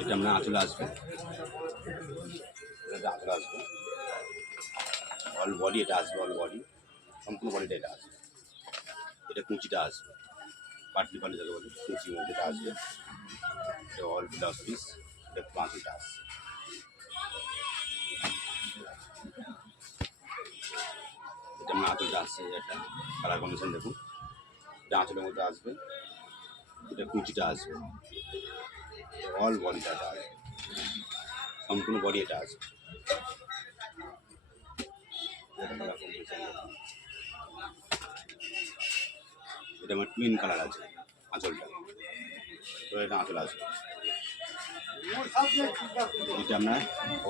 এটা আমরা আঁচলে আসবে, আঁচলে আসবে, অল বডি এটা আসবে, অল বডি সম্পূর্ণ বডিটা এটা আসবে। এটা কুচিটা আসবে, পাটলি পাটলি যাকে বলে কুচির মধ্যে এটা আসবে। এটা অল ব্লাউজ পিস, এটা পাঁচটা আসবে। এটা আমরা আঁচলটা আসছে, একটা কালার কম্বিনেশন দেখুন। এটা আঁচলের মধ্যে আসবে, এটা কুচিটা আসবে, অল বডিটা এটা আসবে, সম্পূর্ণ বডি এটা আসবে। এটা আমার টুইন কালার আছে আঁচলটা, তো এটা আঁচল আসবে। এটা আপনার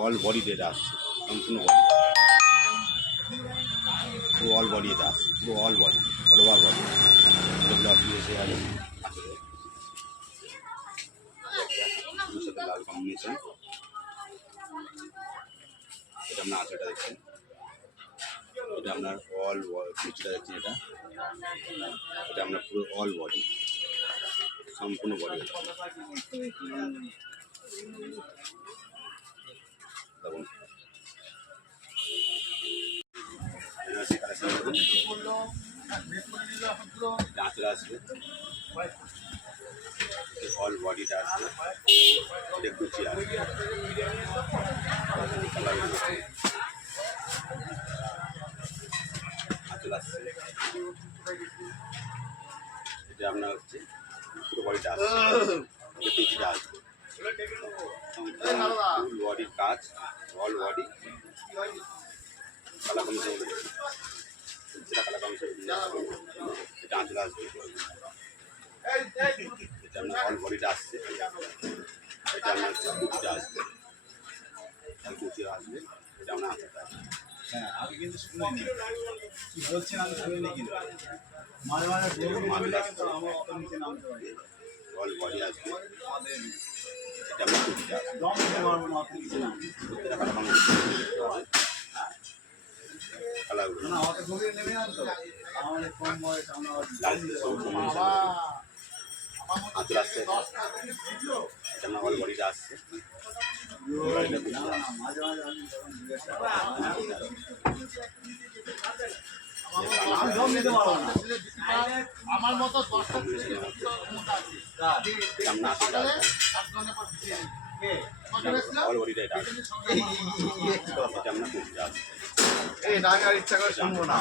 অল বডিতে এটা আসছে, সম্পূর্ণ বডি, পুরো অল বডি এটা আসছে, পুরো all body, all over body. এটা ব্লাউজ এসে আছে আঁচলে, সাথে লাল কম্বিনেশন। এটা আপনার আঁচলটা দেখছেন, এটা আপনার অল কুচিটা দেখছেন, এটা এটা আপনার পুরো অল বডি, সম্পূর্ণ বডি দেখুন। আঁচলে আসবে, অল বডিটা আসবে, এটা কুচি আসবে, আঁচল আসছে। এটা আপনার হচ্ছে পুরো বডিটা আসছে, এটা কুচিটা আসবে, ফুল বডির কাজ, অল বডি কালার কমিশন, যেটা কালার কমিশন এটা আঁচল আসবে। এটা আপনার অল বডিটা আসছে, এটা আপনার হচ্ছে কুচিটা আসবে, কুচি আসবে, এটা আপনার আঁচলটা আসবে। হ্যাঁ, আমি কিন্তু শুনিনি কি বলছেন, আমি শুনিনি কিন্তু মাঝে মাঝে কিন্তু আমার অত নিচে নামতে পারি, অল বডি আসবে, আমাদের এটা আপনার কুচিটা আসবে, দম দিতে পারবো না অত নিচে নাম। এটা কালার কমিশন কালারগুলো না, আমাকে গভীরে নেমে না তো, আমাদের কম বয়স, আমরা লাল সবুজ কম্বিনেশন আঁচল আসছে, এটা আপনার অল বডিটা আসছে, বডিটা কুচিটা আসছে। মাঝে মাঝে আমি যখন জিজ্ঞাসা আমি দম নিতে পারবো না, আমার মতো অল বডিটা এটা আসছে, এটা আপনার কুচিটা আসছে। এই না, আমি আর ইচ্ছা করে শুনবো না।